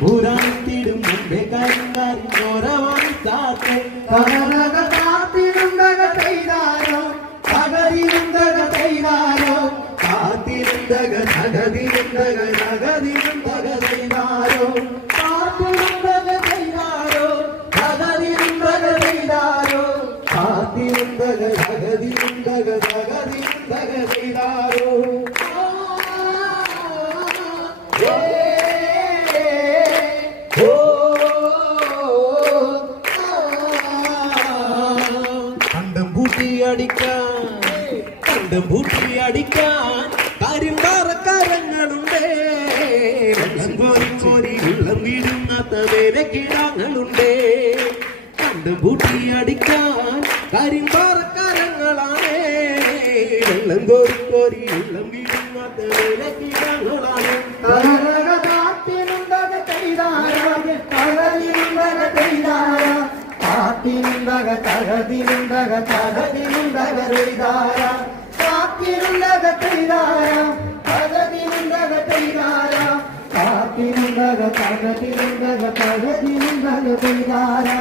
പുരാണത്തിടും മുമ്പേ കരിങ്കാരി ചോരവാണി താത്തെ കനക കാത്തിരുന്തക ചെയ്താരോ തകരിരുന്തക ചെയ്താരോ കാത്തിരുന്തക തകതിരുന്തക തകതിരുന്തക ചെയ്താരോ കാത്തിരുന്തക ചെയ്താരോ തകരിരുന്തക ചെയ്താരോ കാത്തിരുന്തക തകതിരുന്തക തകതിരുന്തക ചെയ്താരോ കണ്ടും പൂട്ടി അടിക്കാൻ കരിമ്പാറക്കാരങ്ങളുണ്ട് വെള്ളം കോരി കോരി വെള്ളം വീഴുന്നാത്ത വേറെ കിടാങ്ങളുണ്ട് കണ്ടും പൂട്ടി അടിക്കാൻ കരിമ്പാറക്കാരങ്ങളാണ് വെള്ളം കോരി കോരി വെള്ളം വീഴുന്നാത്ത വേറെ കിടാങ്ങളാണ് കനക കാത്തിരുന്തക ചെയ്താരോ തകരിരുന്തക ചെയ്താരോ കാത്തിരുന്തക തകതിരുന്തക തകതിരുന്തക ചെയ്താരോ കാത്തിരുന്തക ചെയ്താരോ തകതിരുന്തക ചെയ്താരോ കാത്തിരുന്തക തകതിരുന്തക തകതിരുന്തക ചെയ്താരോ